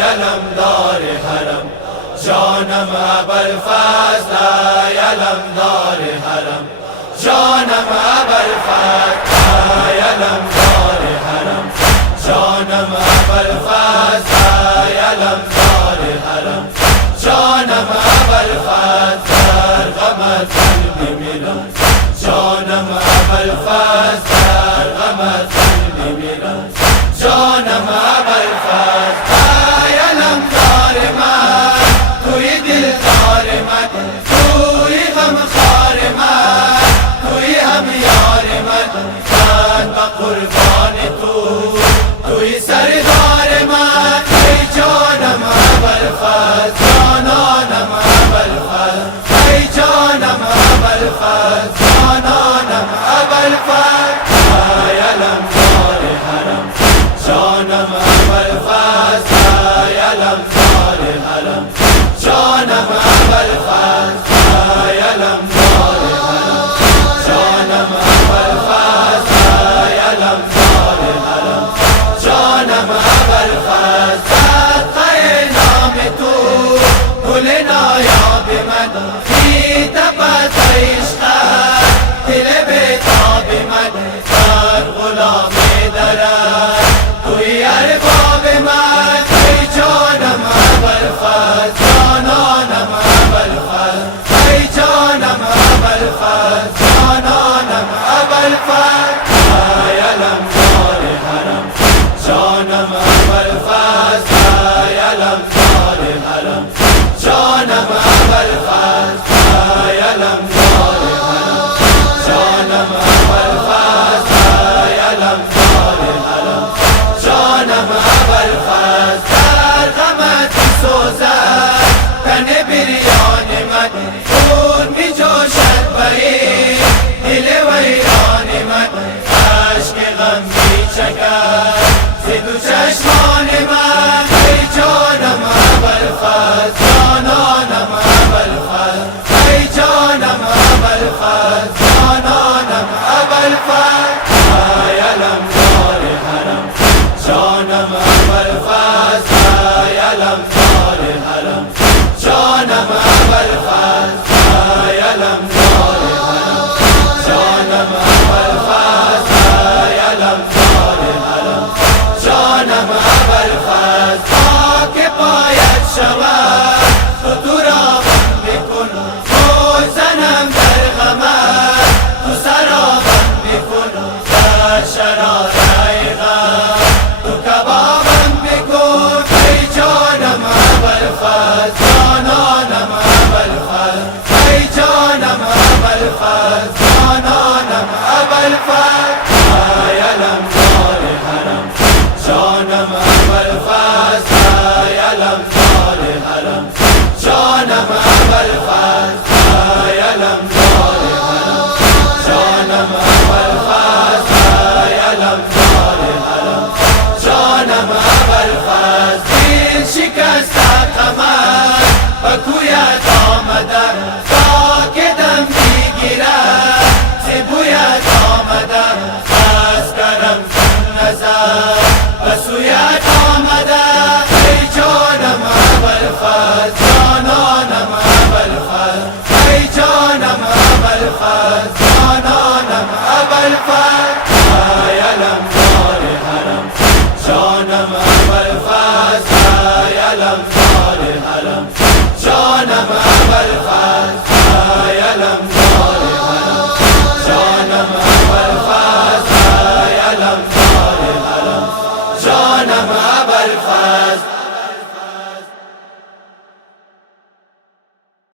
علمدار حرم جانم ابوالفضل، علمدار حرم جانم ابوالفضل، علمدار حرم جانم ابوالفضل، علمدار حرم جانم ابوالفضل، غمت قلبی میران جانم ابوالفضل، غمت قلبی میران جانم ابوالفضل، علمدار من توی دلدار من، توی غمخوار من، توی همیار من، من با قربان توی سردار من، ای جانم ابوالفضل، جانانم ابوالفضل، ای جانم ابوالفضل، جانانم ابوالفضل، علمدار حرم جانم ابوالفضل، علمدار حرم جانم ابوالفضل، علمدار حرم جانم ابوالفضل، علمدار حرم جانم ابوالفضل، صدقه نام تو گل نایاب من